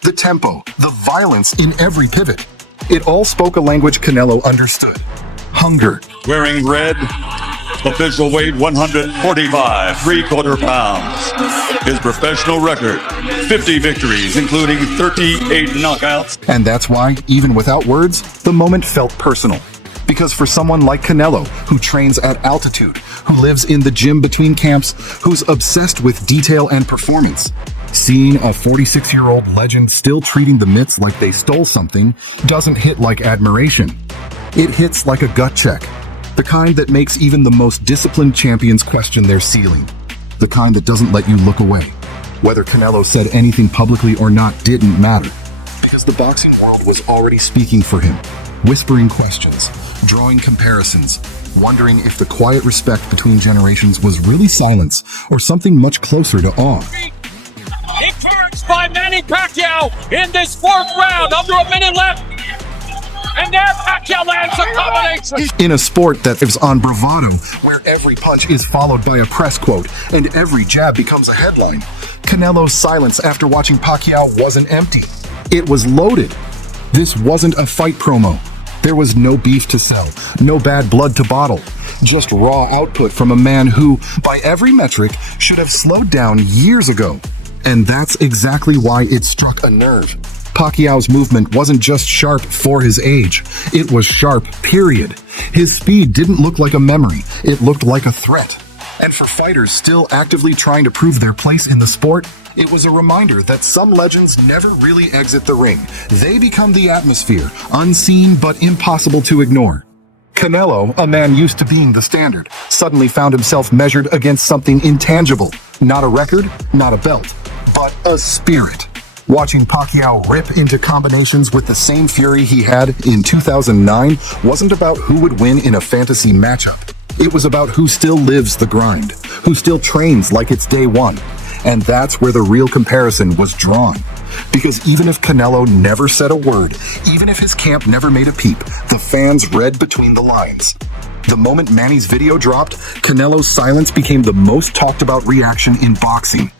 The tempo, the violence in every pivot. It all spoke a language Canelo understood. Hunger. Wearing red, official weight 145, 3/4 pounds. His professional record, 50 victories, including 38 knockouts. And that's why, even without words, the moment felt personal. Because for someone like Canelo, who trains at altitude, who lives in the gym between camps, who's obsessed with detail and performance, seeing a 46-year-old legend still treating the mitts like they stole something doesn't hit like admiration. It hits like a gut check. The kind that makes even the most disciplined champions question their ceiling. The kind that doesn't let you look away. Whether Canelo said anything publicly or not didn't matter. Because the boxing world was already speaking for him. Whispering questions, drawing comparisons, wondering if the quiet respect between generations was really silence or something much closer to awe. Encouraged by Manny Pacquiao in this fourth round, under a minute left. And there Pacquiao lands a combination. In a sport that lives on bravado, where every punch is followed by a press quote and every jab becomes a headline, Canelo's silence after watching Pacquiao wasn't empty. It was loaded. This wasn't a fight promo. There was no beef to sell, no bad blood to bottle, just raw output from a man who, by every metric, should have slowed down years ago. And that's exactly why it struck a nerve. Pacquiao's movement wasn't just sharp for his age. It was sharp, period. His speed didn't look like a memory. It looked like a threat. And for fighters still actively trying to prove their place in the sport, it was a reminder that some legends never really exit the ring. They become the atmosphere, unseen but impossible to ignore. Canelo, a man used to being the standard, suddenly found himself measured against something intangible. Not a record, not a belt, but a spirit. Watching Pacquiao rip into combinations with the same fury he had in 2009 wasn't about who would win in a fantasy matchup. It was about who still lives the grind, who still trains like it's day one. And that's where the real comparison was drawn. Because even if Canelo never said a word, even if his camp never made a peep, the fans read between the lines. The moment Manny's video dropped, Canelo's silence became the most talked about reaction in boxing.